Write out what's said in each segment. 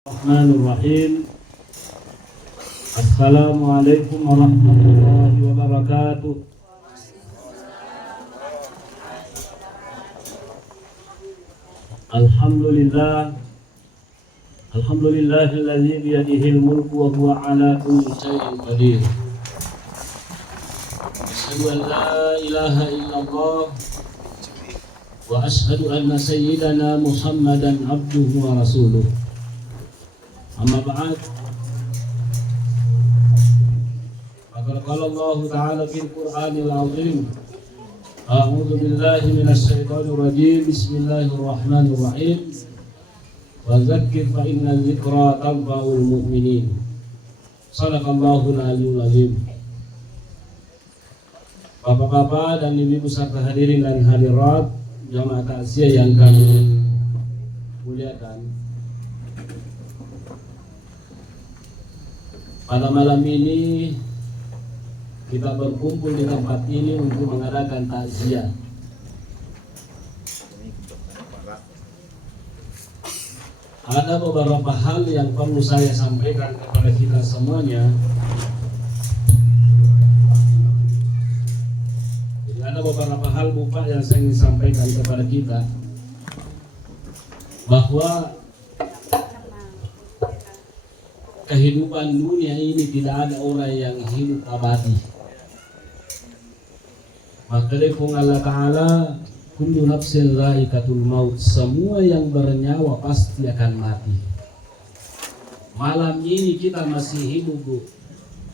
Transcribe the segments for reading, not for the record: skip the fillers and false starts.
Bismillahirrahmanirrahim. Assalamualaikum warahmatullahi wabarakatuh. Alhamdulillahilladzi biyadihil mulku wa huwa ala kulli syai'in qadir. Asyhadu an la ilaha illallah wa asyhadu anna sayyidana Muhammadan abduhu wa rasuluh. Amma ba'd. Qala Allah Ta'ala fil Qur'anil 'azim. A'udzu billahi minasy syaithanir rajim. Bismillahirrahmanirrahim. Wa dzakkir fa inna dzikra tanfa'ul mu'minin. Shadaqallahul 'aliyyul 'azim. Bapak-bapak dan ibu-ibu serta hadirin dan hadirat jamaah takziah yang kami muliakan. Pada malam ini kita berkumpul di tempat ini untuk mengadakan takziah. Ada beberapa hal yang perlu saya sampaikan kepada kita semuanya. Jadi ada beberapa hal Bapak yang saya ingin sampaikan kepada kita, bahwa kehidupan dunia ini tidak ada orang yang hidup abadi. Maka dari Allah Ta'ala, kullu nafsin dha'iqatul maut, semua yang bernyawa pasti akan mati. Malam ini kita masih hidup, Bu.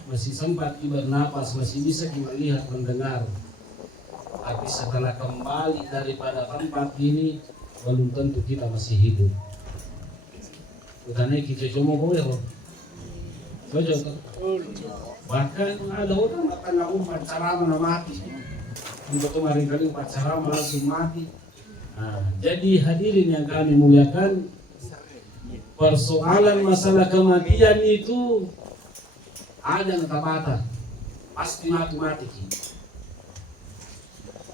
Masih sempat bernapas, masih bisa melihat, mendengar. Tapi setelah kembali daripada tempat ini, belum tentu kita masih hidup. Bukannya kita cuma boleh, bahkan ada orang karena umat ceramah mati. Untuk kemarin kali umat ceramah langsung mati. Jadi hadirin yang kami muliakan, persoalan masalah kematian itu ada yang tabata, pasti mati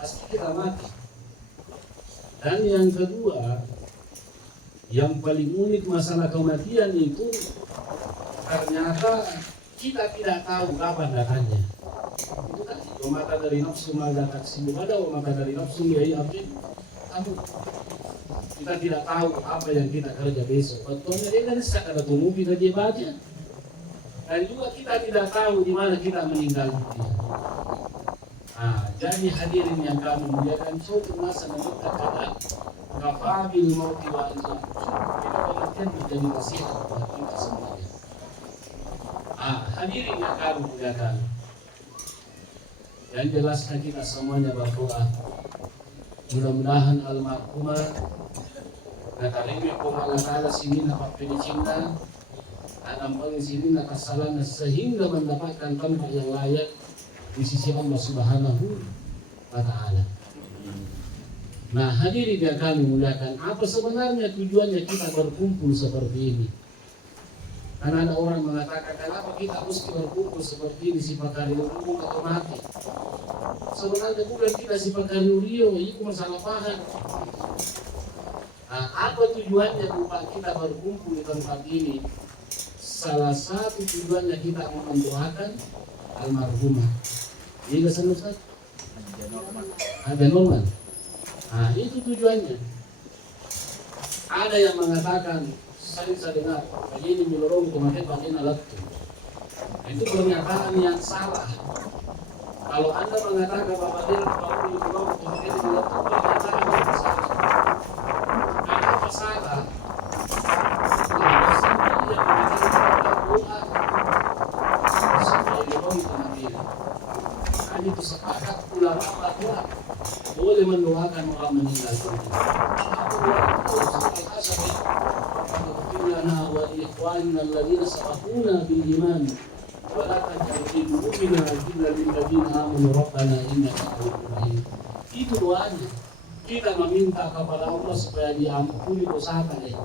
pasti kita mati. Dan yang kedua, yang paling unik masalah kematian itu, ternyata kita tidak tahu kapan datangnya. Itu kan mata dari nafsu mada taksimu ada, mata dari nafsu yai abdi tahu. Kita tidak tahu apa yang kita kerja besok. Betulnya dia kan sekadar tunggu kita dia baca. Dan juga kita tidak tahu di mana kita meninggal dunia. Jadi hadirin yang kami muliakan, suatu masa nanti terkadang kafabil mauti wa anzal. Kita pengertian menjadi nasihat buat kita semuanya. Hadirin yang kami muliakan, yang jelaskan kita semuanya berdoa, mudah-mudahan almarhumah nakarimi pun Allah Ta'ala sini dapat cinta, dan sini nakasalana sehingga mendapatkan tempat yang layak di sisi Allah Subhanahu wa Ta'ala. Nah, hadirin yang kami muliakan, apa sebenarnya tujuannya kita berkumpul seperti ini? Karena ada orang mengatakan, kenapa kita mesti berkumpul seperti ini, sifat kariurio atau mati? Sebenarnya bukan kita sifat kariurio, itu masalah paham. Apa tujuannya Bapak kita berkumpul di tempat ini? Salah satu tujuannya kita mendoakan almarhumah. Iya gak Ustaz? Ada normal. Itu tujuannya. Ada yang mengatakan, saya dengar, begini melorong kemarin pakai alat itu pernyataan yang salah. Kalau Anda mengatakan bahwa dia melorong kemarin alat itu pernyataan yang salah. Kenapa salah? Karena dia mengatakan doa sampai melorong kemarin. Hanya itu sepakat ulama bahwa boleh mendoakan orang meninggal dunia. لنا ولإخواننا الذين سبقونا بالإيمان ولا تجعل في قلوبنا غلا للذين آمنوا ربنا إنك رؤوف رحيم. Itu doanya. Kita meminta kepada Allah supaya diampuni dosa kita,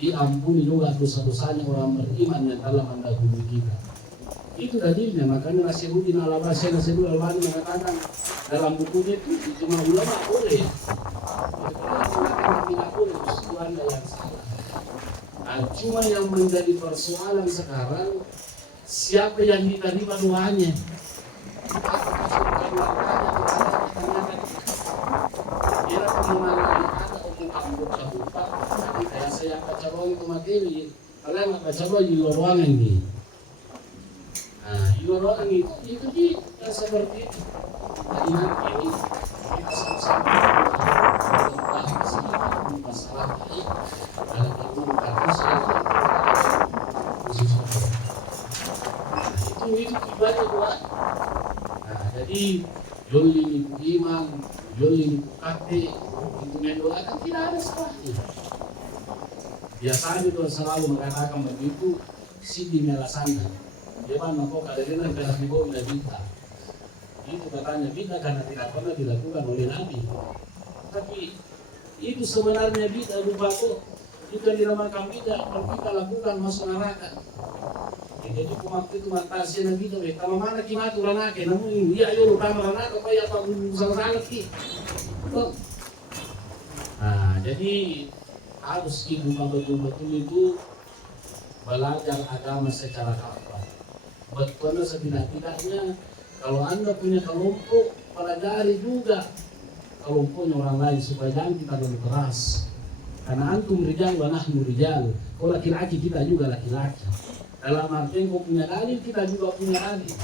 diampuni juga dosa-dosanya orang beriman yang telah mendahului kita. Itu dalilnya. Makanya Nasiruddin Al-Albani mengatakan dalam bukunya itu cuma ulama boleh. Tidak boleh itu Anda yang salah. Cuma yang menjadi persoalan sekarang, siapa yang diterima doanya? Kira kemana ada untuk anggota-anggota, kayak saya baca ruang itu materi, kalian nggak baca ruang di ruangan ini. Nah, di ruangan itu yang seperti itu. Jadi nanti ini kita sama-sama membahas masalah ini dalam ilmu kasus khusus itu ibadah buat. Nah, jadi Joli ibu imam, Joli ibu kakek, itu mendoakan tidak ada salahnya. Biasanya itu selalu mengatakan begitu, si di melasana. Dia mana kok ada dengan belas di bawah bintang. Itu katanya bid'ah karena tidak pernah dilakukan oleh Nabi. Tapi itu sebenarnya bid'ah lupa kok. Itu yang dinamakan bid'ah kalau kita lakukan masuk neraka. Jadi waktu itu matasi Nabi itu, kalau mana kita aturan nake, namun dia ayo utama neraka apa ya apa salah ki. Nah, jadi harus ibu betul-betul itu belajar agama secara kafah. Betul setidak-tidaknya kalau Anda punya kelompok, pelajari juga kelompoknya orang lain supaya jangan kita terlalu keras. Karena antum rijal wa nahnu rijal. Kalau laki-laki kita juga laki-laki. Dalam artian kau punya dalil, kita juga punya dalil.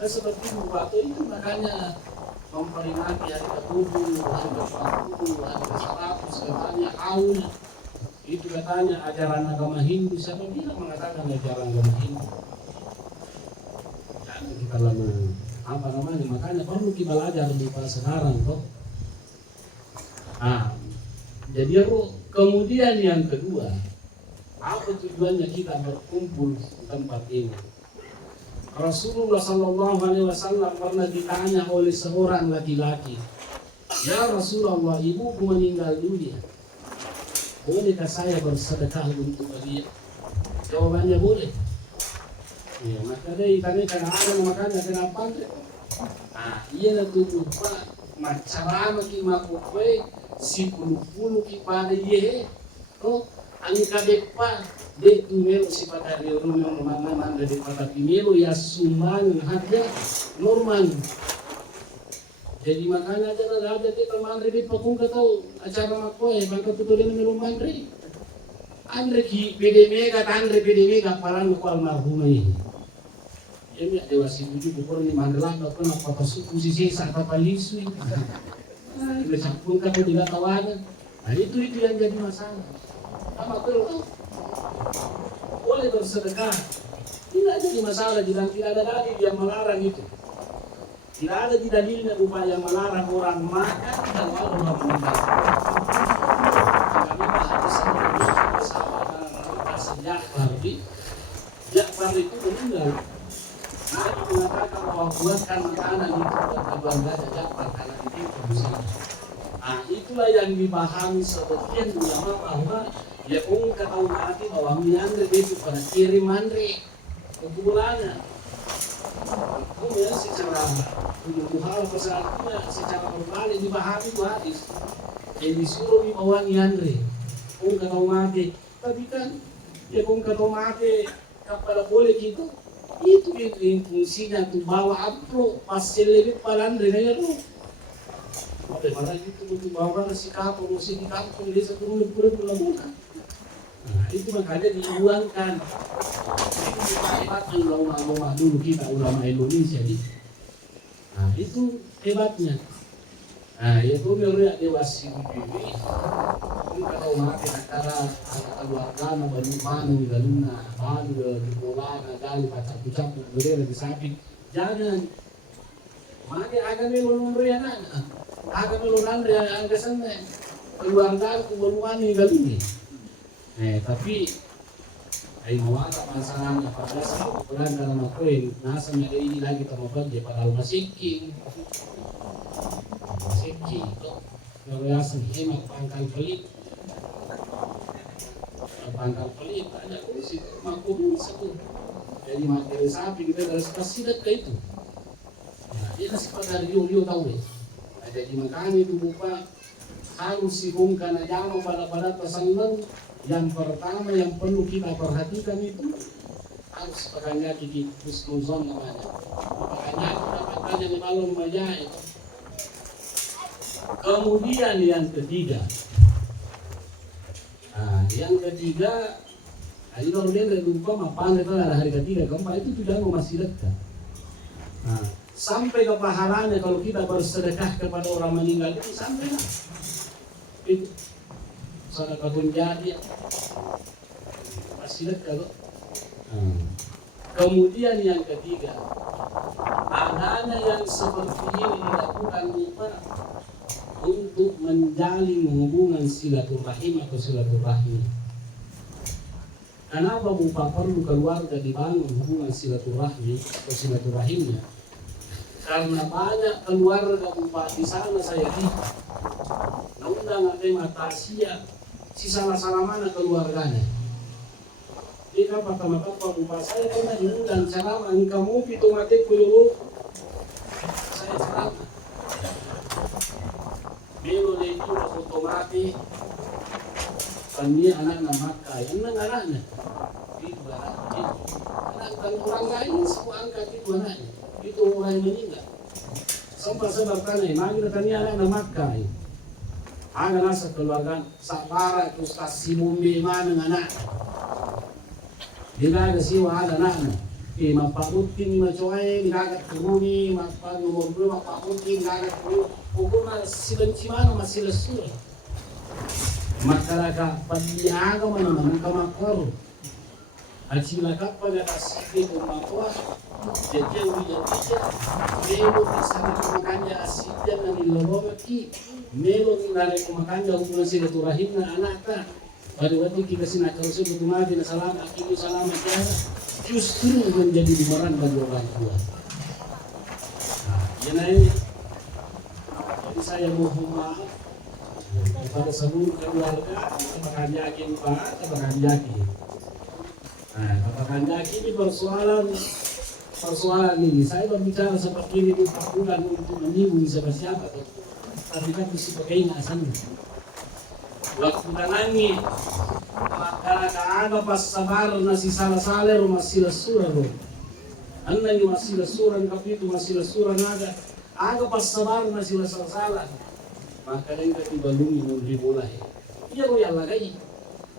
Seperti Bupati itu makanya memperingati hari ke-7, hari ke-40, hari ke-100, katanya haul. Itu katanya ajaran agama Hindu. Siapa bilang mengatakan ajaran agama Hindu? Jangan kita lama apa namanya, makanya perlu kita belajar di sekarang kok. Nah, jadi kemudian yang kedua, apa tujuannya kita berkumpul di tempat ini? Rasulullah SAW pernah ditanya oleh seorang laki-laki, ya Rasulullah, ibuku meninggal dunia, bolehkah saya bersedekah untuk dia? Jawabannya boleh. Ya, maka dari karena ada makanya kenapa? Ah, iya tuh Pak, macarama ki makukwe si pulu ki pada ye, oh, angka depa de tumelo si pada di rumah mana dari pada pimelo ya sumbang harga normal. Jadi makanya ada kita mandri di pakung tahu acara makwe bangka tuturin minum mandri. Andre ki PDM ka parang ko almarhum ini. Ini ada wasi tujuh pukul ni mandalang apa suku sisi sampai palisu. Kita campur kan tidak tawanan. Nah itu yang jadi masalah. Sama betul. Boleh bersedekah. Tidak jadi masalah jika tidak ada dalil yang melarang itu. Tidak ada di dalilnya upaya melarang orang makan dan orang meninggal. Kami bahas bersama Ja'far itu meninggal. Nabi mengatakan bahwa buatkan makanan itu berbangga Ja'far karena itu muslim. Nah itulah yang dipahami sebagian ulama bahwa ya tahu nanti bahwa miandre itu pada kirim mandre kebulannya. Kemudian secara hal persatunya secara berbalik dipahami itu hadis. Yang disuruh dibawa miandre. Tahu mati. Tapi kan ya tahu mati kapal boleh gitu. Itu yang fungsinya tuh bawa apro pas lebih palandre na yun. Oke, malah itu untuk bawa si kapal musik di kampung desa turun pulang. Nah, itu makanya diuangkan. Itu hebatnya ulama dulu kita ulama Indonesia di. Nah, itu hebatnya. Nah, ya kami lihat dewasa ini. Kalau mati antara keluarga baru mana di dalamnya, baru di bola, gali pacar-pacar berdiri di samping. Jangan, mati agak melulun riana, agak melulun riana agak sana. Keluarga aku baru mana di dalamnya. Tapi ay mawala masalahnya pada saat bulan dalam aku nasa may ini lagi temukan dia padahal masiki itu kebiasaan hemat pangkal pelit ada kursi makum satu jadi materi sapi kita dari spasidat ke itu nah dia nasi pada rio tahu deh jadi makanya itu buka harus sibung karena jamu pada pasang Yang pertama yang perlu kita perhatikan itu harus pakai kaki husnuzon namanya. Makanya dapatnya di malam majai. Kemudian yang ketiga, ini kalau dia lupa mapan itu ada hari ketiga, keempat itu sudah masih dekat. Sampai ke pahalanya kalau kita bersedekah kepada orang meninggal itu sampai lah. Itu sedekah pun jadi masih dekat. Kemudian yang ketiga, adanya yang seperti ini dilakukan untuk menjalin hubungan silaturahim atau silaturahmi. Kenapa Bapak perlu keluarga dibangun hubungan silaturahmi atau silaturahimnya? Karena banyak keluarga Bapak di sana saya lihat, undang ada mata sia, si salah mana keluarganya. Dia kan pertama Bapak saya pernah diundang ceramah, kamu pitu mati dulu, saya ceramah. Belo itu foto mati. Kami anak-anak makai, anak-anaknya itu anaknya, anak orang lain semua angkat itu anaknya, itu orang yang meninggal. Sebab karena imam kami anak-anak makai, ada nasa keluarga sapara itu stasi bumbi mana anak, dia ada siwa ada anaknya, mapak rutin macoai, ngagat kuruni, mapak nomor 2 mapak rutin ngagat kuruni, pokoknya si benci mana masih lesu. Masyarakat padiaga mana kamakor acilaka pada kasih kumakwa jadi ujian melo disana kumakanya asiden na nilolomaki melo nilare kumakanya hubungan silaturahim na anaka pada waktu kita sinakal sebetulnya na salam akibu salam aja justru menjadi bumerang bagi orang tua. Jadi saya mohon maaf kepada seluruh keluarga, katakan yakin Pak, katakan yakin. Katakan yakin ini persoalan ini. Saya berbicara seperti ini bukan untuk menyinggung siapa-siapa, tapi kan mesti pakai inasan. Waktu tanangi, maka ada pas sabar nasi salah-salah masih lesurah loh. Anda yang masih lesurah, tapi itu masih lesurah ada pas sabar masih salah-salah. Maka yang ketiga lungi mulai. Iya lo yang lagi,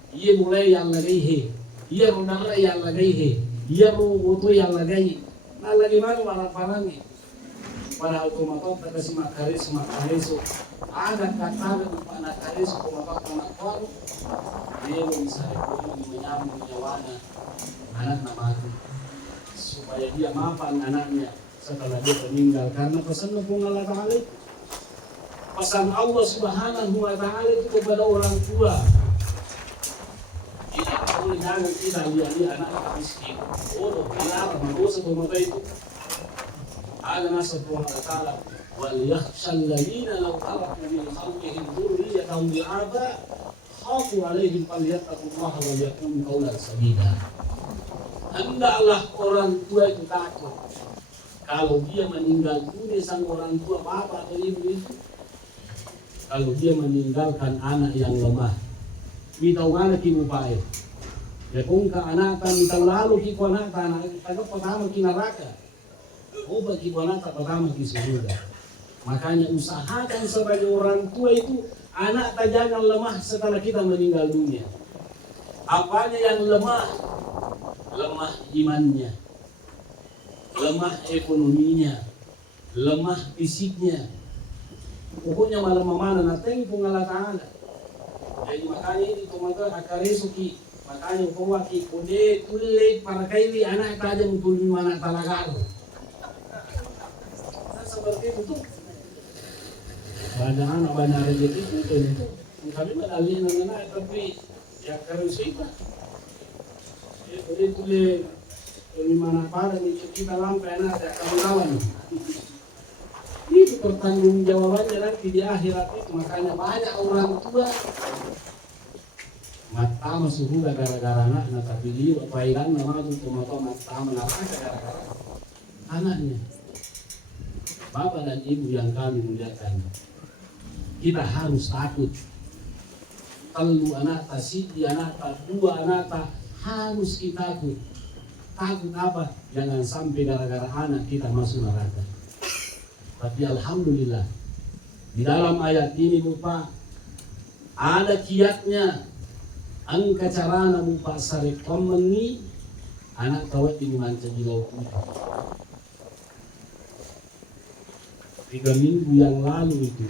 iya mulai yang lagi iya lo nara yang lagi iya lo butuh yang lagi. Nah lagi mana parang pada otomatis kita si makaris ada kata pada karis otomatis dia bisa menyambung nyawana anak nama supaya dia maafkan anaknya setelah dia meninggal karena pesan Allah Ta'ala pesan Allah Subhanahu wa Ta'ala itu kepada orang tua. Tidak boleh jangan kita lihat anak miskin. Oh, kenapa dosa bermata itu? Ada nasa Allah Ta'ala. Wal yakhshal ladina law taraku min khalqihim dzurriyyatan bi'aba khafu 'alaihim falyattaqullaha wa yaqulu qawlan sadida. Hendaklah orang tua itu takut. Kalau dia meninggal dunia sang orang tua bapak atau ibu itu, kalau dia meninggalkan anak yang lemah, mitau ngana kimupai. Ya kung ka anatan mitau lalu kiku anatan, taga pertama kinaraka. Oh bagi anatan pertama ki surga. Makanya usahakan sebagai orang tua itu anak tak jangan lemah setelah kita meninggal dunia. Apanya yang lemah? Lemah imannya, lemah ekonominya, lemah fisiknya. Pokoknya malam mana nateng pungala Ta'ala. Jadi makanya ini teman-teman akaresuki makanya pawaki kude tulle para kaili anak tajam tulmi mana talagar. Seperti itu. Banyak anak banyak rezeki itu. Kami menalih anak tapi ya karesu itu. Kude tulle tulmi mana para ni kita lampai anak ya kawan-kawan. Itu pertanggung jawabannya nanti di akhirat itu. Makanya banyak orang tua mata masuk gara-gara anak tapi dia pailan nama itu mata mata gara-gara anaknya. Bapak dan ibu yang kami muliakan, kita harus takut telu anata, siji anata, dua anata, harus kita takut. Takut apa? Jangan sampai gara-gara anak kita masuk neraka. Tapi alhamdulillah di dalam ayat ini Bapak ada kiatnya. Angka carana Bapak sarek komeni anak kawat ini manca di laut. 3 minggu yang lalu itu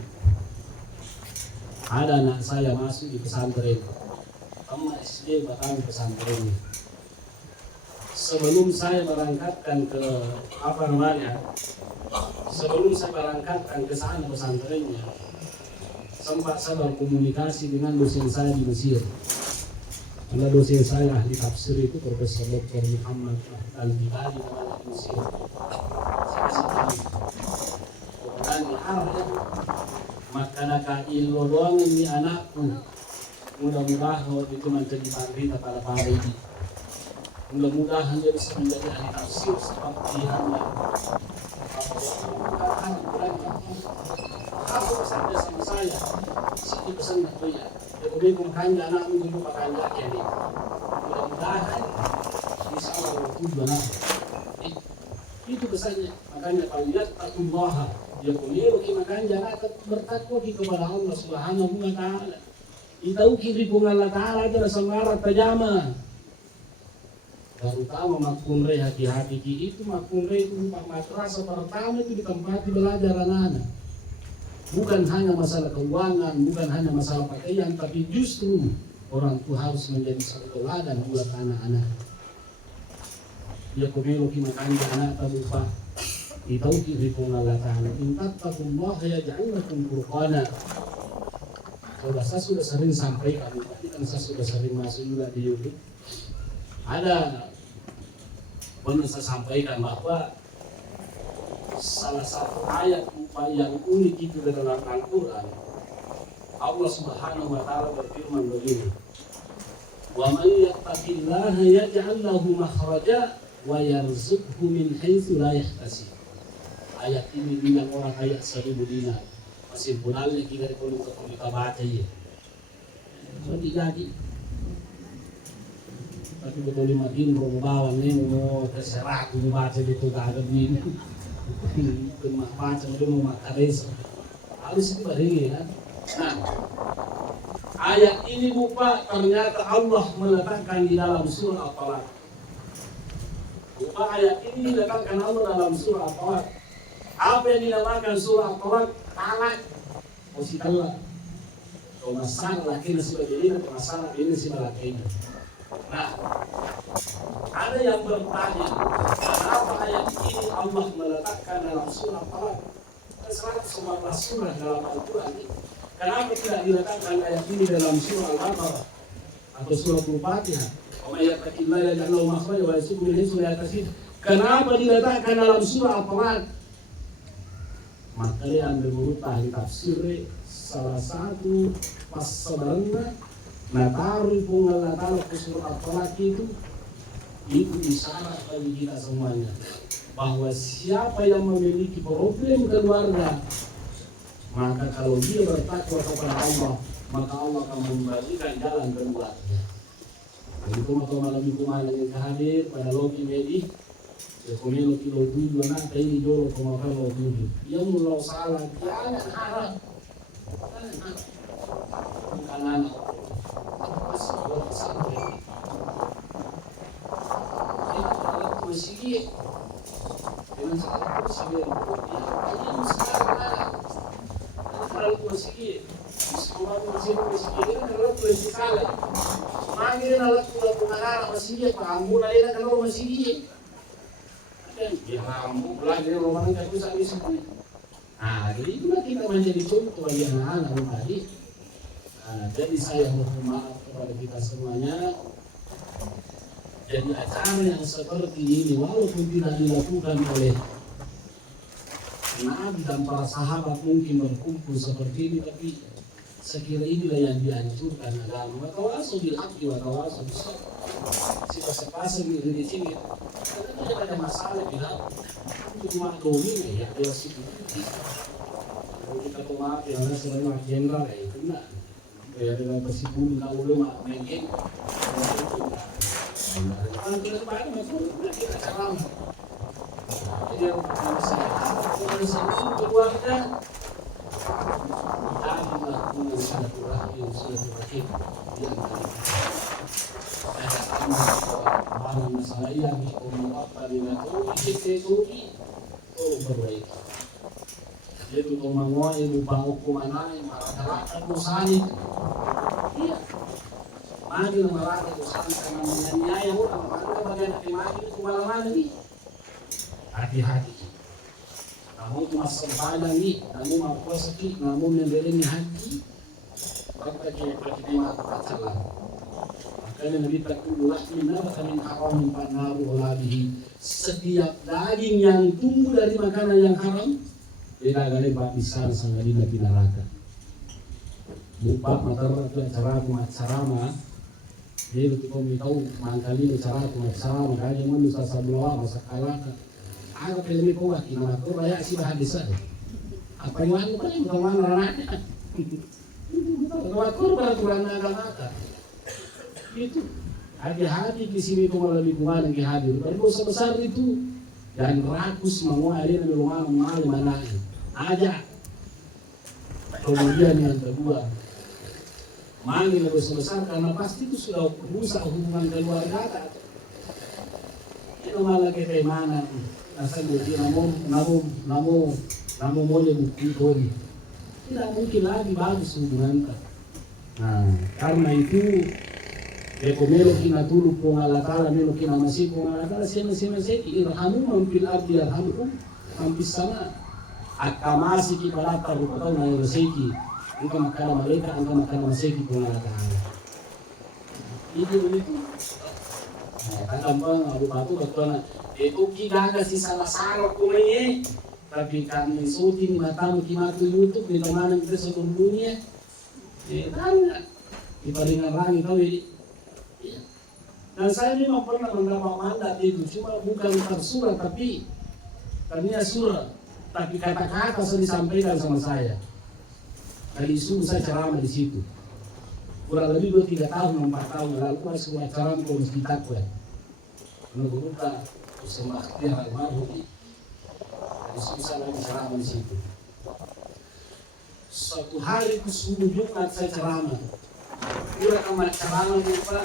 ada anak saya masuk di pesantren. Sama SD bahkan pesantrennya. Sebelum saya berangkatkan ke sebelum saya berangkatkan ke sana pesantrennya, sempat saya berkomunikasi dengan dosen saya di Mesir. Karena dosen saya ahli tafsir itu Profesor Dr. Muhammad Al-Bihari namanya di Mesir. Saya kasih tahu. Kemudian diharapkan maka ilmu doang ini anakku. Mudah-mudahan waktu itu menjadi pandita pada ini. Mudah-mudahan dia bisa menjadi ahli tafsir seperti hanya aku pesan sama saya sini pesan tak ya kemudian kumkanja anakmu dulu pakanja ini mudah-mudahan bisa Allah tujuan itu pesannya. Makanya kalau lihat takullaha dia pemilu makanya anak bertakwa kepada Allah Subhanahu wa taala. Itau kiri kung Allah taala adalah sangarat tajama. Terutama makunre hati-hati itu makunre itu madrasah pertama itu di tempat belajar anak-anak. Bukan hanya masalah keuangan, bukan hanya masalah pakaian, tapi justru orang tua harus menjadi satu teladan buat anak-anak. Dia pemilu makanya anak talupa itau kiri kung Allah taala. Intattaqullaha yaj'al lakum furqana. Kalau saya sudah sering sampaikan, tapi kan saya sudah sering masuk juga di YouTube. Ada pernah saya sampaikan bahwa salah satu ayat yang unik itu dalam Al-Quran, Allah Subhanahu wa taala berfirman begini, "Wa may yattaqillaha yaj'al lahu makhraja wa yarzuqhu min haitsu la yahtasib." Ayat ini bilang orang ayat 1000 dinar. Masih punalnya kita kita baca ya. Jadi tapi betul makin berubah nih mau terserah tuh baca itu gak ada begini. Cuma baca itu mau makares. Harus itu baring ya. Nah, ayat ini Bapak ternyata Allah meletakkan di dalam surah Al-Falaq. Bapak ayat ini diletakkan Allah dalam surah Al-Falaq. Apa yang dinamakan surah Al-Falaq? Talak. Positala. Kalau masalah kini sudah jadi, masalah ini sih malakanya. Nah, ada yang bertanya, kenapa ayat ini Allah meletakkan dalam surah Al-Falaq? 114 surah dalam Al-Quran ini. Kenapa tidak diletakkan ayat ini dalam surah Al-Baqarah atau surah Al-Fatihah? Ayat takillaha yaj'al lahu makhraja wa yarzuqhu min haitsu la yahtasib. Kenapa diletakkan dalam surah Al-Falaq? Maka yang menurut ahli tafsir salah satu pas sebenarnya nataru pungal nataru ke surah Al-Falaq itu isyarat bagi kita semuanya bahwa siapa yang memiliki problem keluarga, maka kalau dia bertakwa kepada Allah, maka Allah akan memberikan jalan keluarnya. Jadi maka malam itu malam yang hadir pada logi medis Komelo kilo 7 anak ini jolo komakalo 7. Yang mulau salah, ya anak harap. Bukan anak. Masih buat pesantren. Itu anak masih dengan salah masih yang sekarang anak. Kalau masih sekolah masih kan kalau masih salah. Manggil anak anak masih paham mulai kalau masih ya kamu belajar rumah nggak bisa di sini. Nah, jadi itulah kita menjadi contoh bagi anak-anak tadi. Nah, jadi saya mohon maaf kepada kita semuanya. Jadi acara yang seperti ini walaupun tidak dilakukan oleh Nabi dan para sahabat mungkin berkumpul seperti ini, tapi sekira inilah yang dianjurkan agama. Watawasaw bil haqqi watawasaw bis sabr. Kita sepasang di sini. Karena tidak ada masalah bilang untuk maklumi ya dua situ. Kalau kita tuh maaf yang sebenarnya jenderal ya itu enggak. ya dengan persibun kalau lu mah main game. Kalau kita pakai masuk kita ceram. Jadi kalau saya keluarga melakukan silaturahmi yang ada masalah yang apa dengan itu perbaiki. Jadi kau mau ibu bau kumana masyarakat musani, iya, maju masyarakat musani karena menyanyi orang mana bagian dari maju itu malah lagi, hati-hati. Kamu cuma sempadan ni, kamu mau puasa ki, kamu memberi hati, maka kita melakukan salah. Makanya Nabi takutlah minna kami haram panaru oladihi. Setiap daging yang tumbuh dari makanan yang haram, tidak ada baptisan sangat di neraka. Bupak matara tu acara sarama, dia betul kau tahu mangkali acara sarama, kali mana nusa sabloa masa kalaka. Aku pilih kau lagi, nama kau banyak sih bahasa. Apa yang aku paling kau mana rananya? Kau aku peraturan agama. Itu hati-hati di sini kau lebih kuat yang hadir. Kalau sebesar itu dan rakus mau ada di rumah mana aja. Kemudian yang kedua, manggil lebih sebesar karena pasti itu sudah rusak hubungan keluarga. Itu malah kita mana? Asal dia namun boleh bukti koni. Tidak mungkin lagi bagus hubungan. Nah, karena itu Eko melo kina tulu pong Allah Ta'ala melo kina masih pong Allah Ta'ala sema seki irhamu mampil abdi arhamu mampis sama akamasi ki balata rupatau na iraseki angka makana mereka angka makana maseki pong Allah Ta'ala itu kadang abu batu katanya itu kigaga si salah kumenya tapi kami syuting matamu kimatu YouTube di mana kita seluruh dunia kan di palingan rangi tahu ini. Dan saya memang pernah mendapat mandat itu, cuma bukan tersurat tapi tadinya surat, tapi kata-kata sudah disampaikan sama saya. Dari itu saya ceramah di situ. Kurang lebih 2-3 tahun, 4 tahun lalu saya sebuah ceramah ke Masjid Taqwa. Menurut sembah dia almarhum di situ saya lagi ceramah di situ. Suatu hari itu subuh Jumat saya ceramah. Kurang amat ceramah lupa.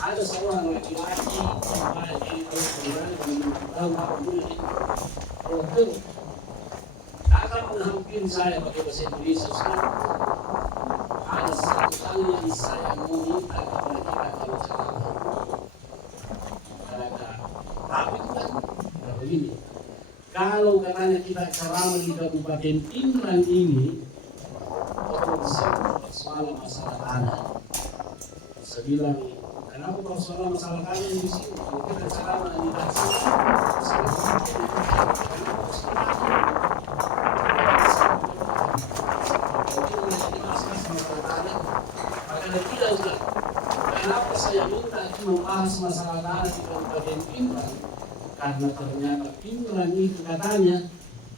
Ada seorang laki-laki akan menghampiri saya pakai bahasa Indonesia. Ada satu hal yang saya mau minta kepada kita kalau ceramah. Tapi itu kan begini. Kalau katanya kita ceramah di Kabupaten Pindrang ini, persoalan masalah tanah. Saya bilang, kenapa persoalan masalah tanah di sini? Kita ceramah di taksi. Kenapa saya minta membahas masalah tanah di Kabupaten Pindrang? Karena ternyata Pindrang itu katanya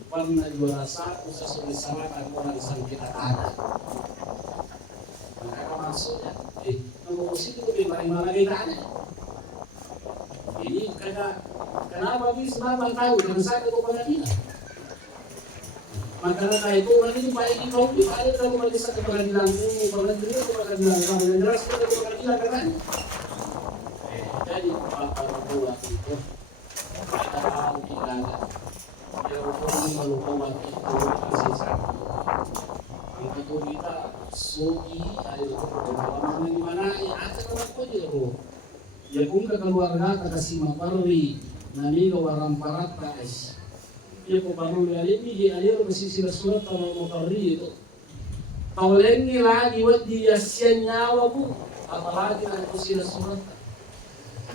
pernah juara 1 sesuai disalahkan orang sengketa tanah. Maka maksudnya, nomor situ lebih mana tanah. Ini kenapa bisa bapak tahu? Karena saya ke pengadilan. Maka itu nanti Pak Edi kau ada kalau bisa ke pengadilan ini, pengadilan kalau yang jelas kita ke pengadilan kan? Jadi bapak berdua itu ada kita kalau mati itu satu. Angka kita suki ada pengalaman di mana ya ada kalau dia ya kung keluarga kasih maparwi nami gawaran parat guys. Ya ko paruli alimi di alir bersisi surat kalau maparwi itu. Taulengi lagi buat dia sian nyawa bu apalagi nak bersisi surat.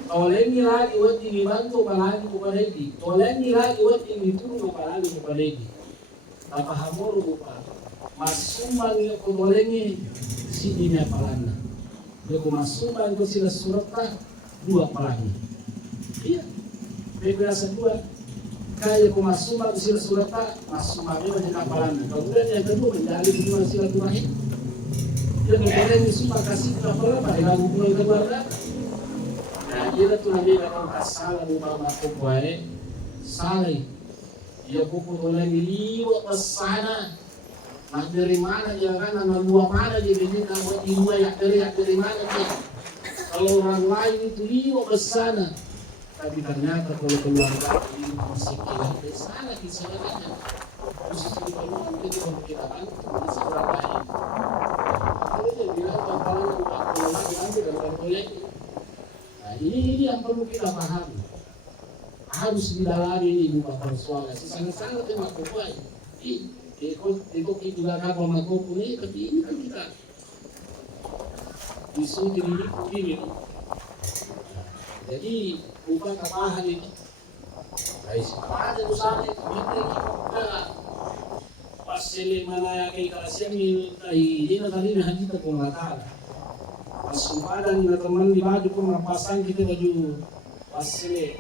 Taulengi lagi buat dibantu apalagi kepada dia. Taulengi lagi buat ditunggu apalagi kepada dia. Apa hamur bukan masumbang ya ko taulengi si ini apalana. Ya ko masumbang ko sila surat 2 apalagi. Iya. Beberapa 2 kaya ko masumbang ko sila surat masumbang itu dengan apalana. Kemudian yang kedua menjadi hubungan silaturahim. Dia berkaitan semua kasih kita berapa dalam hubungan keluarga. Nah, dia tu nabi kalau kasala lupa masuk wae, salah. Dia pukul oleh liwa pesana. Nah dari mana dia kan, anak buah mana dia begini, buat ibu ya dari mana dia? Kalau orang lain itu liwa pesana. Tapi ternyata kalau keluarga ini musik kita salah kisahnya. Musik kita luar kita memperkirakan musik orang lain. Kalau dia bilang kalau lagi nanti dan boleh. Nah ini yang perlu kita pahami. Harus didalami ini bukan persoalan. Sangat-sangat emak kupai. Ikut juga kapal makhluk ini, tapi ini kan kita disuruh diri ini. Jadi bukan kapahan itu. Guys, ada usaha itu kita pas sele mana ya kay kalasemi ay di na tadi haji ta kung latar. Pas umpadan na teman di baju ko mapasang kita baju pas sele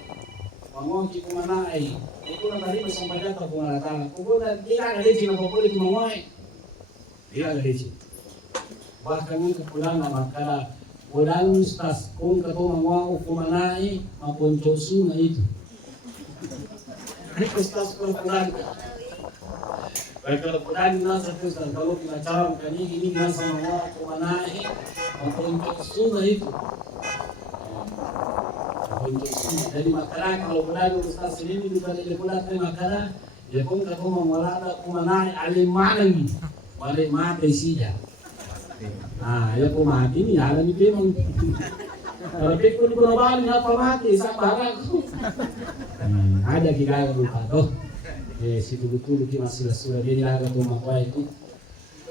mangong ki kumana ay itu na tadi sampai data kung latar. Kung na di ka leci na populi tu mangoy. Di ka leci. Bahkan yung kulang na makala walang stas kung kato mangoy kumanai maponchosu na itu. Ini stas kung kulang. Kalau kudan nasa terus kalau kita cara kani ini nasa mangoy kumanai maponchosu na itu. Maponchosu. Jadi makala kalau kudan stas ini di balik kudan makala ya kung kato mangoy kumanai alimanang wale mate sija. Ah, ya mati ni ala ni memang. Kalau pikir di Bali apa mati sambaran. Ada kita lupa toh. Situ betul kita masih sudah dia jaga rumah kau itu.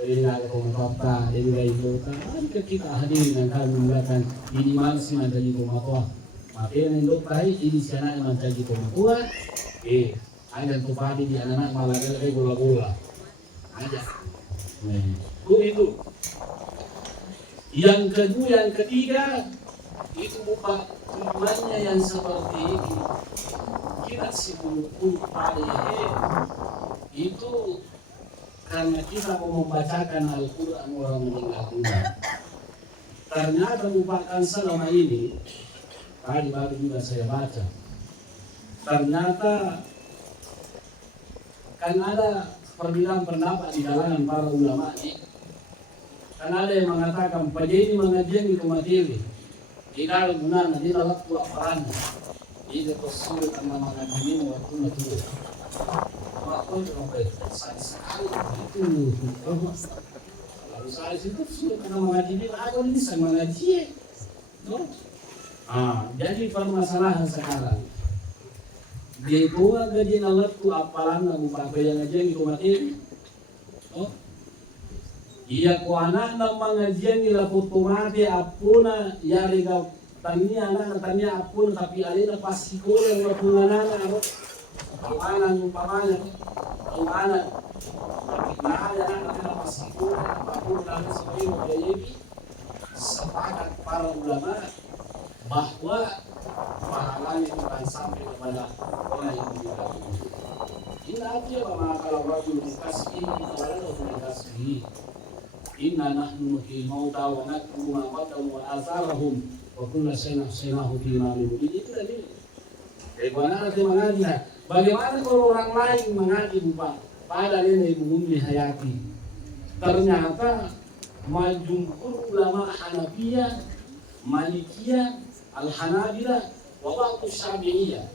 Dia jaga rumah papa, dia jaga itu. Kan kita hadir dengan kami mengatakan ini mana sih menjadi rumah kau. Maka yang dok baik ini siapa yang menjadi rumah kau. Ada tu padi di anak malah ada bola-bola. Ada. Itu. Yang kedua, yang ketiga, itu bukan tujuannya yang seperti ini. Kita sibuk pada itu karena kita mau membacakan Al-Quran orang meninggal dunia. Ternyata merupakan selama ini, tadi baru juga saya baca. Ternyata kan ada perbedaan pendapat di kalangan para ulama ini. Karena ada yang mengatakan pajeni mengajian itu materi. Tidak gunanya, tidak waktu apaan. Ini tersulit karena mengajian waktu itu. Waktu sampai sekali itu. Kalau saya itu sulit karena mengajian, aku bisa mengajian. Jadi permasalahan sekarang. Dia itu ngajian waktu apalan, bukan yang ngajian itu materi. Iya ko anak na mengajian nila putumati apuna yari ga tania anak tania apuna tapi alina pasti ko yang berhubungan anak anak umpamanya anak nah ya anak pasti ko apuna lalu sebagai jadi sepakat para ulama bahwa pahalanya itu akan sampai kepada orang yang meninggal. Ini aja kalau rajul dikasih kalau dikasih Inna nahnu nuhyil mauta wa naktubu ma qaddamu wa atharahum wa kullu shay'in ahsaynahu fi imamin mubin. Itu tadi. Bagaimana nanti mengaji? Bagaimana kalau orang lain mengaji lupa pada nenek ibu hayati? Ternyata majumhur ulama Hanafiyah, Malikiyah, Al-Hanabilah, wa ba'du Syafi'iyah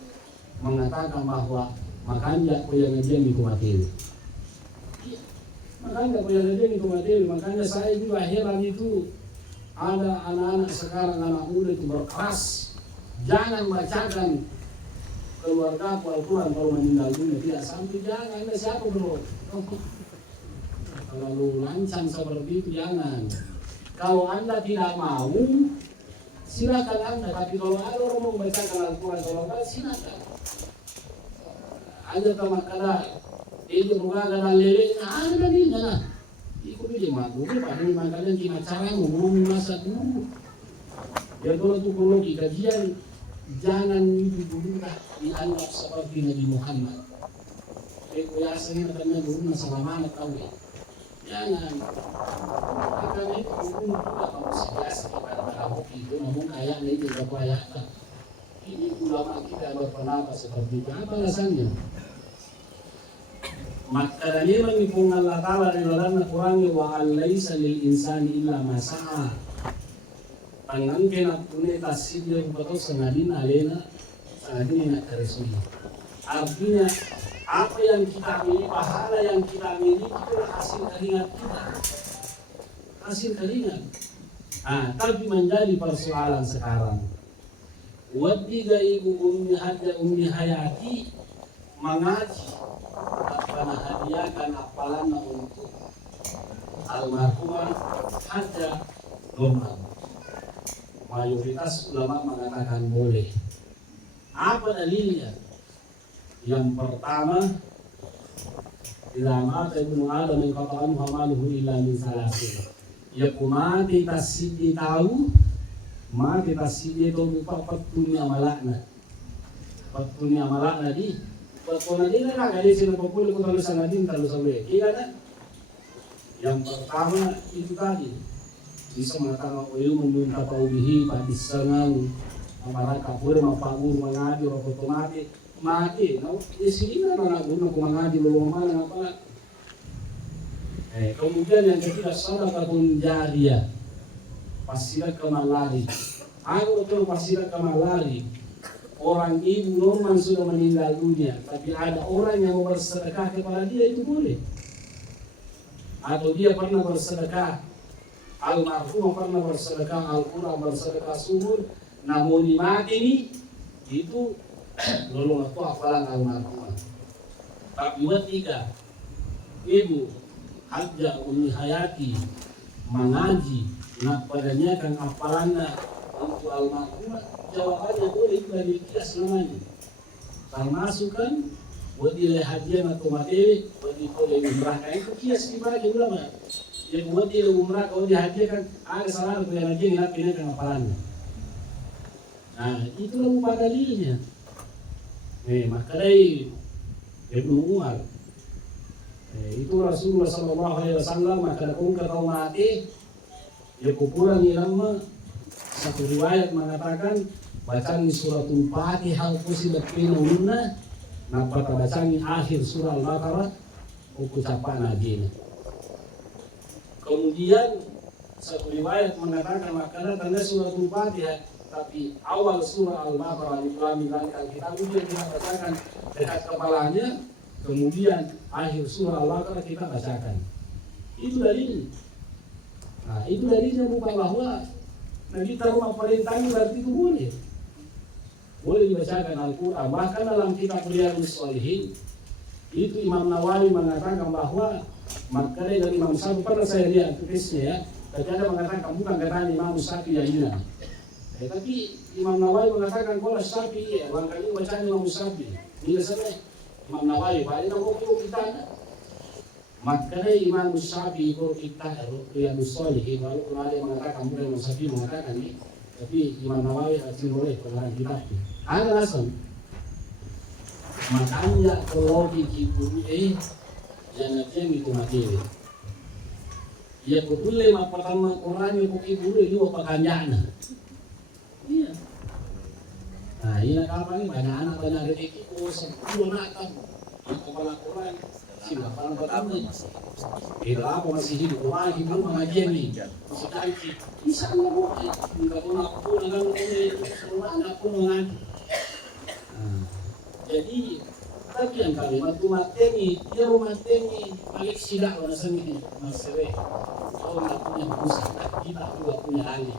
mengatakan bahwa makanya yang ngajian itu materi. Makanya pengajian itu materi, makanya saya juga heran itu ada anak-anak sekarang anak muda itu berkeras jangan bacakan keluarga Al-Quran kalau meninggal dunia tidak sampai jangan ada siapa bro kalau lancang seperti itu jangan kalau anda tidak mau silakan anda tapi kalau ada orang mau bacakan Al-Quran kalau enggak silakan ada kemakara itu bukan ada lele, ada nih mana? Ikut dia malu, pada makanya gimana cara ngomong masa dulu. Ya kalau tuh kalau kajian jangan itu dulu dianggap seperti Nabi Muhammad. Biasanya katanya dulu masalah mana tahu ya? Jangan. Kita ini juga manusia biasa pada hoki itu, namun kayaknya ini tidak kaya. Ini ulama kita berpendapat seperti itu. Apa alasannya? Maka memang ipung Allah Ta'ala di dalam Al-Quran wa alaysa lil insani illa ma sa'a. Tangan kena tunai tasib yang betul sengadin alena sengadin nak tersuni. Artinya apa yang kita miliki, pahala yang kita miliki itu hasil keringat kita. Hasil keringat. Tapi menjadi persoalan sekarang. Wadiga ibu ummi hayati mengaji karena hadiahkan apalan untuk almarhumah Haja Normal. Mayoritas ulama mengatakan boleh. Apa dalilnya? Yang pertama, tidak mata ibnu Adam yang katakan hamaluhu illa min salasin. Ya kumati tasidi tahu, mati tasidi itu lupa petunya malakna. Petunya malakna di petunya di mana kali sini populer kalau sanadin terlalu sampai. Iya kan? Yang pertama itu tadi bisa mengatakan ilmu minta taubihi pada senang amarah kapur mapagur mengadi otomatis mati. Nah, di sini anak guna mengadi belum mana apa. Kemudian yang ketiga sadaqatun jariyah. Pasirat kemalari. Aku betul pasirat kemalari. Orang ibu Norman sudah meninggal dunia, tapi ada orang yang mau bersedekah kepada dia, itu boleh. Atau dia pernah bersedekah, almarhum pernah bersedekah Al-Quran, bersedekah sumur, namun mati ini itu lalu waktu apalan almarhum. Tapi tiga, ibu Haja Ummi Hayati mengaji, nak padanya kan apalannya untuk almarhum, jawabannya boleh itu dari kias namanya. Termasuk kan buat dia hadiah atau materi, buat dia boleh umrah, itu kias dibagi ulama. Yang buat dia umrah kalau dia hadiah kan ada salah untuk yang hadiah nak pindah kan apalannya. Nah itulah upah dalilnya. Maka dari Ibnu Umar, itu Rasulullah SAW maka kung kau mati, ya kupulang ilmu. Satu riwayat mengatakan bacaan suratul Fatihah kusilat pinunna, nampak bacaan akhir surah Al-Baqarah ucapan lagi. Kemudian satu riwayat mengatakan maka tanda suratul Fatihah, tapi awal surah Al-Baqarah Al-Qur'an Al-Kitab itu kita bacakan dekat kepalanya, kemudian akhir surah Al-Baqarah kita bacakan. Itu dalilnya. Nah, itu dalilnya bukan bahwa Nabi taruh perintahnya berarti itu boleh. Boleh dibacakan Al-Quran. Bahkan dalam kitab Riyadhus Shalihin itu Imam Nawawi mengatakan bahwa makanya dari Imam Syafi'i pernah saya lihat tulisnya ya. Terkadang mengatakan bukan katanya Imam Syafi'i yang ini. Tapi Imam Nawawi mengatakan kalau Syafi'i ya, makanya bacaan Imam Syafi'i. Bila sana Imam Nawawi, balik nama kita. Makanya Imam Syafi'i kalau kita Riyadhus Shalihin, walaupun ada yang mengatakan bukan Imam Syafi'i mengatakan ini, tapi Imam Nawawi masih boleh pengarang kitab. Ada alasan. Makanya kalau dikibur yang nanti itu materi. Ya betul lima pertama Quran yang dikibur itu apa kanjana. Iya. Nah ini kapan banyak anak banyak rezeki sepuluh anak kan kepala Quran. Silakan pertama itu apa masih hidup lagi belum mengajian nih sekali bisa nggak boleh nggak pun aku nggak boleh mengaji. Jadi tapi yang kalimat mateni dia mateni balik sidak orang sendiri masalah kalau nggak punya pusaka kita juga punya ahli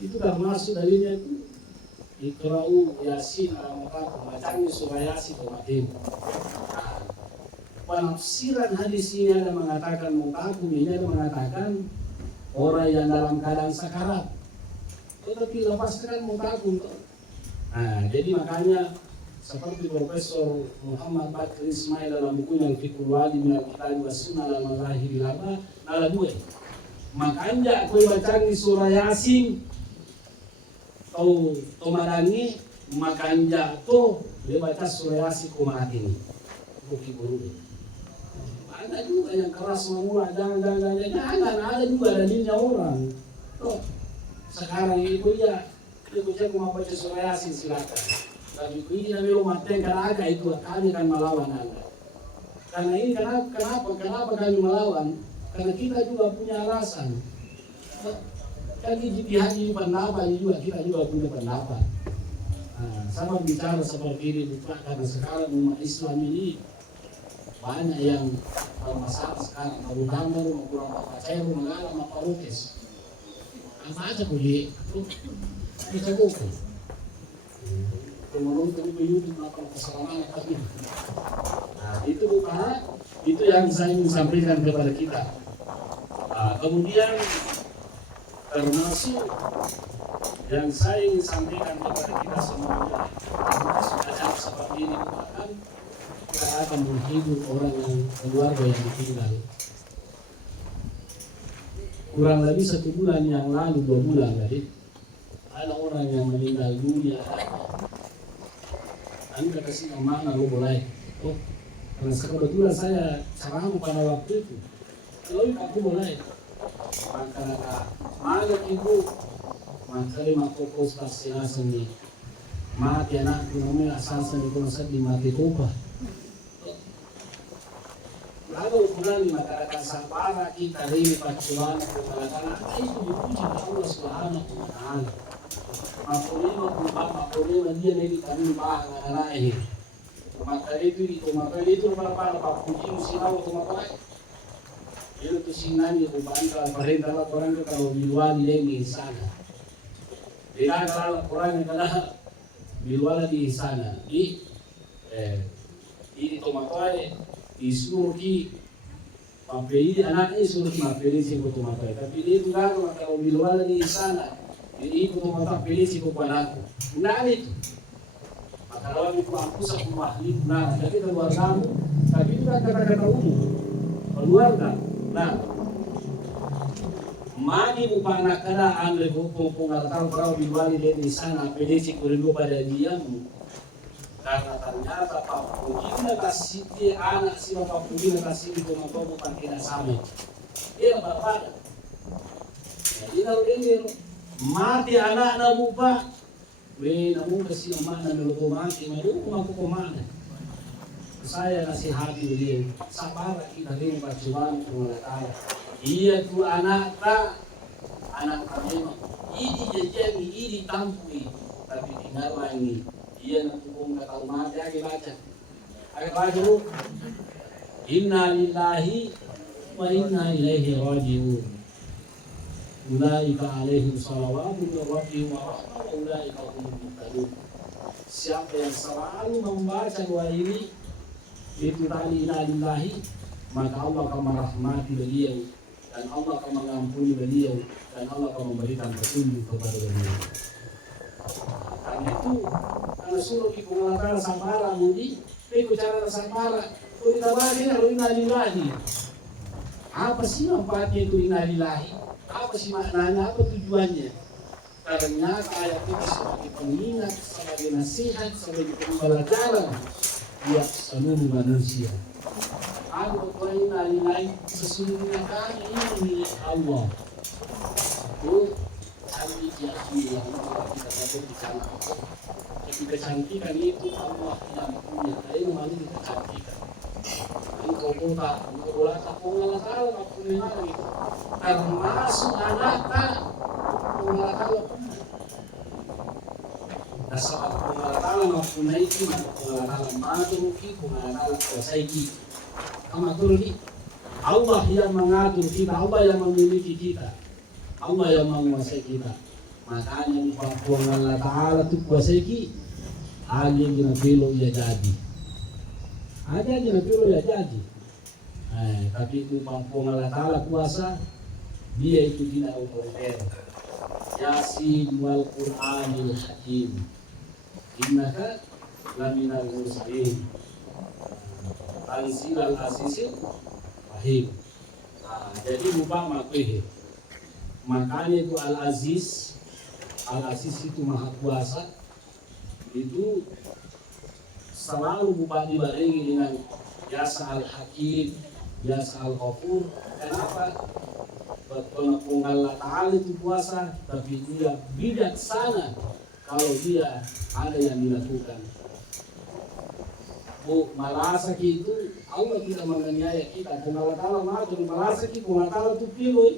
itu termasuk dalilnya itu Iqra'u Yasin al-Muqaddam, bacaan surah Yasin al-Muqaddam. Penafsiran hadis ini ada mengatakan muqaddam, ini ada mengatakan orang yang dalam keadaan sakarat. Tetapi lepaskan muqaddam. Nah, jadi makanya seperti Profesor Muhammad Bakri Ismail dalam bukunya Al-Fiqhul Wadi min al-Kitab wa Sunnah al-Mazahir al-Arba' ala dua. Makanya aku bacaan di surah Yasin atau tomarani makanja to dia baca surah Yasin kumat ini buki buru Ada juga yang keras mengulang, jangan, ada juga dalilnya orang. Tuh, sekarang ibu saya mau baca surah Yasin silakan. Tapi ini namanya umatnya karena agak itu kami akan melawan Anda. Karena ini kenapa kami melawan? Karena kita juga punya alasan. Kan di pihak ini pendapat juga kita juga punya pendapat. Sama bicara seperti ini bukan karena sekarang umat Islam ini banyak yang bermasalah sekarang. Kalau gambar, mau kurang percaya, mau mengalah, mau protes. Apa aja boleh? Bisa buku. Kalau menonton di YouTube melakukan kesalahan tapi. Itu bukan itu yang saya ingin sampaikan kepada kita. Kemudian termasuk yang saya ingin sampaikan kepada kita semuanya, acara seperti ini merupakan kita akan menghibur orang yang keluarga yang ditinggal. Kurang lebih 1 bulan yang lalu, 2 bulan tadi, ada orang yang meninggal dunia. Anda kasih mana lo boleh? Oh, karena kebetulan saya ceramah pada waktu itu. Kalau aku boleh, maka mana ibu, maka lima fokus pasien seni. Mati anak namanya asal seni konsep di mati kupa. Lalu kemudian di masyarakat Sabara kita ini pacuan karena itu dipuji oleh Allah Subhanahu wa Ta'ala. Makulima dia ini kami bahang anak ini. Maka itu para puji sinaw tumapai. Itu tu sinani kubanta perintah orang itu kalau biluan di sana. Dia kalau orang yang kena biluan di sana. Ini tumapai disuruh ki papeli anaknya suruh papeli sih buat tumapai. Tapi dia itu kan kalau biluan di sana. Jadi itu tumapai sih buat aku. Nah itu. Kalau itu aku sama ahli, nah jadi keluargamu, tapi itu kan kata-kata umum, keluarga. Nah, mani upana kada andre pengalatang kau diwali di sana, pedisi kuridu pada diamu. Karena ternyata papugina kasih anak si papugina kasih di rumah kau bukan tidak sama. Dia bapak. Jadi kalau ini mati anak bupa. Namun kasih mana dulu mati, malu aku kemana? Saya nasihati beliau, sabar kita ini perjuangan Allah. Iya tu anak kami, ini jadi ini tampui, tapi tinggal lagi. Iya nanti pun kata rumah dia baca. Agak baca dulu. Inna lillahi wa inna ilaihi raji'un. Ulaika alaihim salawatu min rabbihim wa rahmah wa ulaika humul muhtadun. Siapa yang selalu membaca doa ini itu tadi inna lillahi, maka Allah akan merahmati beliau dan Allah akan mengampuni beliau dan Allah akan memberikan petunjuk kepada beliau. Karena itu karena suruh ikumulatan samara mudi itu cara samara kita baca inna lillahi. Apa sih manfaatnya itu inna lillahi? Apa sih maknanya, apa tujuannya? Ternyata ayat itu sebagai pengingat, sebagai nasihat, sebagai pembelajaran buat seluruh manusia. Aku nilai sesungguhnya kami ini milik Allah. Itu cantik ya, yang kita dapat di sana. Tapi kecantikan itu Allah yang punya. Ini malu kecantikan. Engkau bola tak pengalatan aku memang termasuk anak pengalatan dasar pengalatan aku naiki pengalatan madruki pengalatan kosaiki amaturki Allah yang mengatur kita, Allah yang memiliki kita, Allah yang menguasai kita. Makanya di Papua Allah Ta'ala itu kuasai kita, hal yang dinapilo ya jadi. Ada aja nanti lo ya jadi. Tapi upang Allah Ta'ala kuasa, dia itu tidak otoriter. Yasin wal Qur'anil Hakim. Innaka laminal mursalin. Tanzil al-Azizil Rahim. Jadi upang makuih. Makanya itu Al-Aziz itu maha kuasa. Itu selalu dibarengi dengan jasa al-hakim, biasa al-ghafur. Kenapa? Walaupun Allah Ta'ala itu puasa, tapi dia bijaksana kalau dia ada yang dilakukan. Malasa itu Allah tidak menganiaya kita. Kung Allah Ta'ala makin malasa kita, kung Allah Ta'ala itu pilih.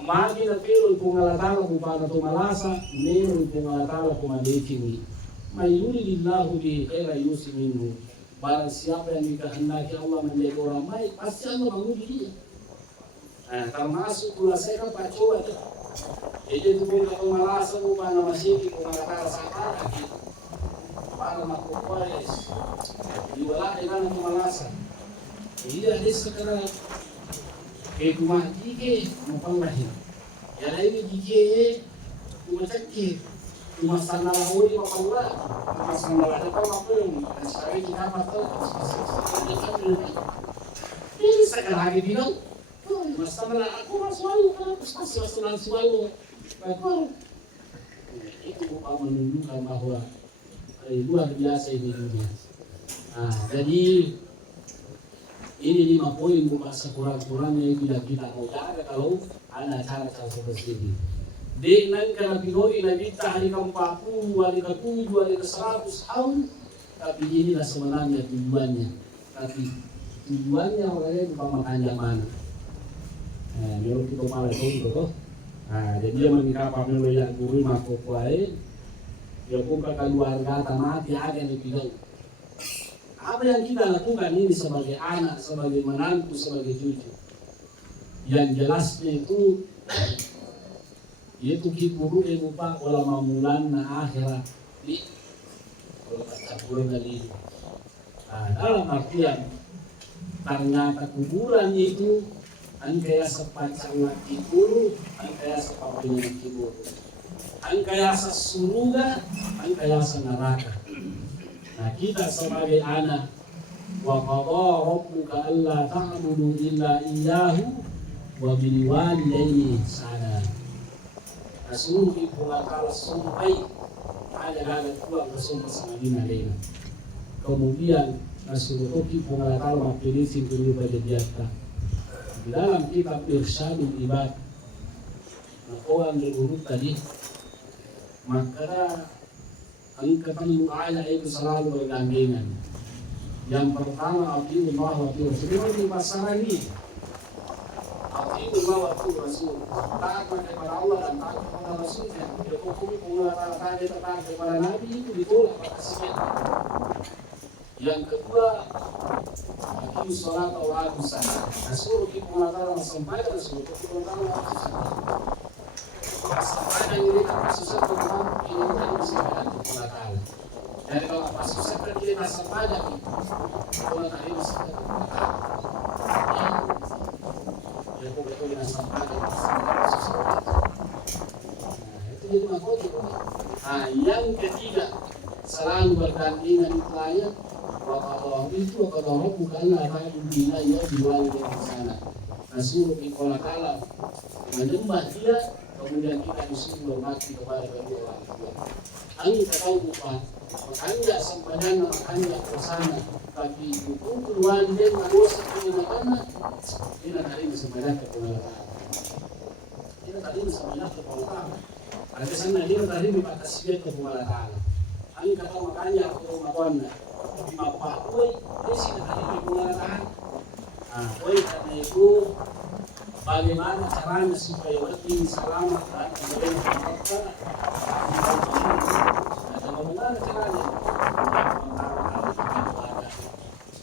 Makin na pilih kung Allah Ta'ala kupana itu malasa, meron kung Allah Ta'ala kumadekini. Mayuridillahu bi era yusi minhu. Barang siapa yang dikehendaki Allah menjadi orang baik, pasti Allah menguji dia. Termasuk pula saya kan Pak Coba tuh. Jadi itu bukan malasa, bukan masih kung Allah Ta'ala sama gitu. Para makukuais diwala dengan malasa. Iya ada sekarang rumah jike mempanglahin. Ya lain jike rumah cekir, rumah sandal uli mapanglah, rumah sandal ada apa pun. Sekarang kita makan, ini sekarang lagi bilang, rumah sandal aku masuk kalau pasti masuk. Itu bukan menunjukkan bahwa luar biasa ini dunia. Jadi ini 5 poin bahasa kurang-kurangnya itu yang kita mau jaga kalau ada acara-acara seperti ini. Di nang kana pinoi na bita hari ke-40, hari ke-7, hari ke-100 tahun, tapi inilah sebenarnya tujuannya. Tapi tujuannya oleh pemakannya mana? Menurut kita malah itu toh. Jadi dia menikah pamelo yang guru mako kuai. Ya kung keluarga mati ada yang dipilih. Apa yang kita lakukan ini sebagai anak, sebagai menantu, sebagai cucu. Yang jelasnya itu kipuru emupa wala mamulan na akhirat di kalau kata bulan dari dalam artian ternyata kuburan itu angkaya sepat sangat kipuru, angkaya sepat punya kipuru. Angkayasa surga, angkayasa neraka. Nah kita sebagai anak, wa qadha rabbuka alla ta'budu illa iyyahu wa bil walidayni ihsana. Rasul ibu ngakala sampai ada dua Rasul masalahina lena. Kemudian Rasul ibu ngakala mapilisi kulipa jadiata. Di dalam kitab Irsyadul Ibad, orang berurut tadi. Maka angkatan ayat itu selalu bergandengan. Yang pertama atiullah wa atiur Rasul. Ini masalah ini. Atiullah wa atiur Rasul. Taat kepada Allah dan taat kepada Rasulnya. Ya hukum pengeluaran taat kepada Nabi itu ditolak kasihnya. Yang kedua, aqimus shalat wa atuz zakat. Rasul itu mengatakan sampaikan Rasul itu mengatakan ada ini apa susah teman ini tadi misalkan Allah Ta'ala. Jadi kalau apa susah kita rasa pada Allah Ta'ala misalkan ya betul rasa pada itu jadi mahkota. Yang ketiga selalu bergandengan itu ayat Allah itu kata Allah bukan apa dunia ya dijual di sana. Rasul Allah Ta'ala menyembah dia. Kemudian kita disuruh hormati kepada kedua orang tua. Kami tak tahu upah, makanya sempadan makanya bersama. Tapi hukum keluarga dosa penyelamatnya, tidak ada yang sempadan kepenalaran. Tidak ada yang sempadan kepenalaran. Ada sana dia tadi dibatasi dia kepenalaran. Kami tak tahu makanya aku makonnya. Tapi mapak, dia sih tadi kepenalaran. Karena itu. Bagaimana caranya supaya lebih selamat dan kemudian kita bagaimana caranya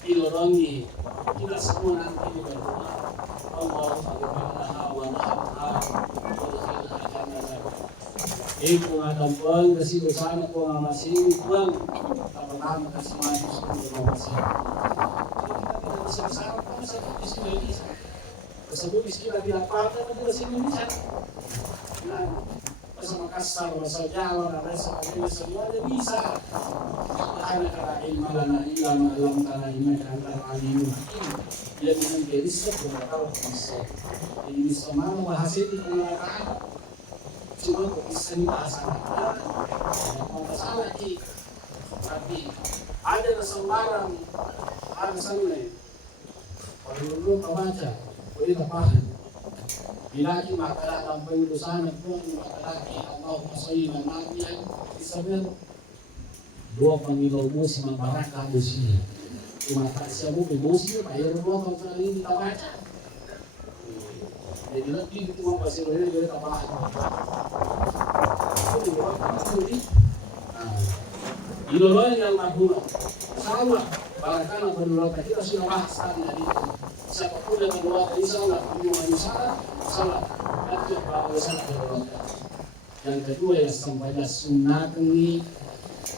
dilorongi kita semua nanti berdoa Allah pengadam pun kasih dosana pun masih pun pertama kasih maju sebelum masih kita tidak bisa bersama bisa bisa tersebut kita tidak apa-apa tapi bahasa Indonesia. Nah, bahasa Makassar, bahasa Jawa, dan lain sebagainya semuanya bisa. Karena kata ilmu lana ilmu alam tanah ini antara alim hakim dia menjadi riset beberapa bisa. Jadi bisa mana bahasa itu pengarang cuma bisa bahasa kita yang masalah tapi ada sembarang ada sana kalau dulu baca boleh tapahan bilaki makalah tampil dosana pun makalaki Allahumma sholli ala nabi isabel dua pangilo mo si mabaraka mo siya tumata siya mo emosi bayar mo kalau sekali kita baca jadi nanti itu mau pasir ini boleh tapahan itu juga pasti iloloy yang maghula sama barakana berdoa kita sudah bahas tadi siapapun yang berdoa insyaallah kami manusia salah atau bahwa salah berdoa. Yang kedua yang sampai sunat ini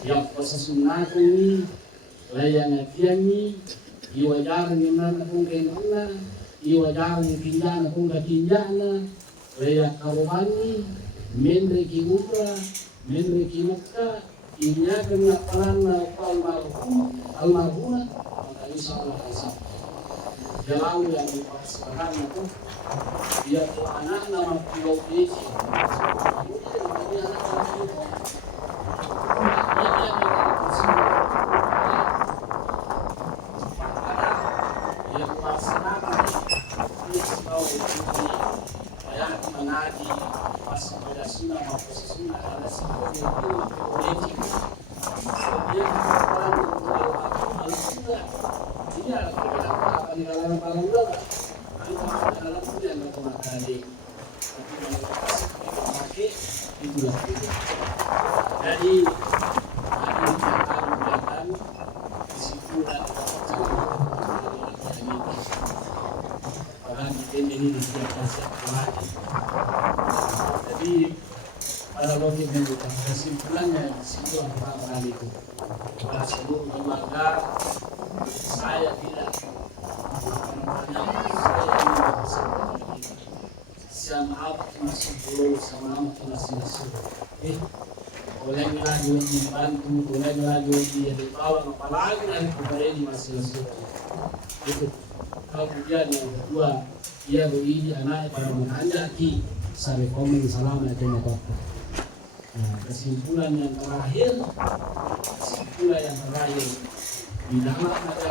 yang puasa sunat ini layan kiani iwajar dengan kung kenana iwajar kinjana kung kinjana layak karubani mendre kiutra mendre kinukta inya kena peran almarhum maka insyaallah bisa jalan yang dipaksakan itu dia tuh anak nama pilot menadi pas pada sunnah maupun sunnah ada sebuah politik dia orang al-sunnah ini adalah perbedaan di dalam paling ulama itu adalah kemudian berkomentari tapi kalau pakai itulah jadi ada kesimpulan orang ini siap mati. Jadi pada logik yang kesimpulannya sebuah perang itu pada seluruh keluarga saya tidak sama apa masih belum sama apa masih oleh lagi dibantu oleh lagi dibawa apalagi nanti kepada ini masih itu. Kemudian yang kedua ia beri anak pada menanjaki sampai komen selama itu apa. Kesimpulan yang terakhir di dalam negara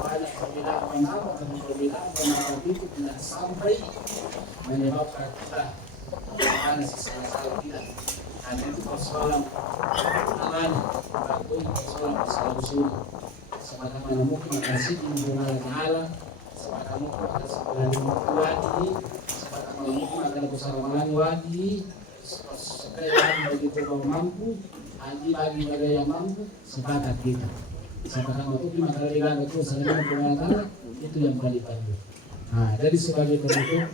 banyak perbedaan pendapat itu tidak sampai menyebabkan kita mana salah tidak. Karena itu persoalan tangan atau persoalan usul. Sebagaimana mungkin makasih Allah Ta'ala sebagaimana mungkin sebagaimana wadi sebagaimana mungkin akan kesalahan wadi sekalian bagi orang mampu anji bagi yang mampu sepakat kita sebagaimana mungkin akan itu sebagaimana Allah itu yang paling penting. Nah, jadi sebagai penutup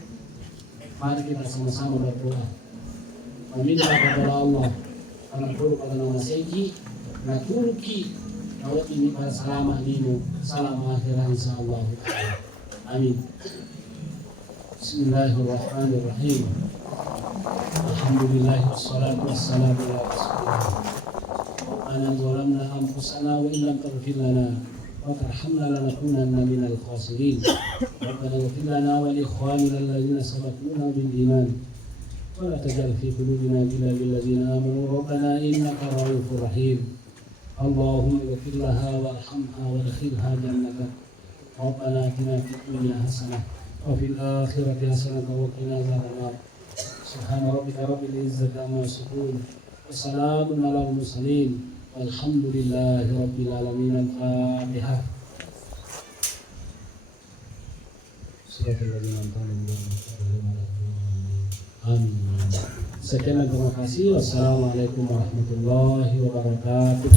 mari kita sama-sama berdoa meminta kepada Allah karena perlu pada nama segi na turki kalau ini pada selama ini selama akhirat insyaallah. Amin. Bismillahirrahmanirrahim. Alhamdulillah wassalatu wassalamu ala rasulillah. Rabbana zalamna anfusana wa in lam taghfir lana wa tarhamna lanakunanna minal khasirin. Rabbana ighfir lana wa li ikhwanina alladhina sabaquna bil iman. Wa la taj'al fi qulubina ghillan lil ladzina amanu rabbana innaka ra'ufur rahim. اللهم اغفر لها وارحمها وادخلها جنتك ربنا اتنا في الدنيا حسنه وفي الاخره حسنه وقنا عذاب النار سبحان ربك رب العزه عما يصفون وسلام على المرسلين والحمد لله رب العالمين. الفاتحه. صراط الذين أنعمت عليهم آمين. Sekian, terima kasih. Wassalamualaikum warahmatullahi wabarakatuh.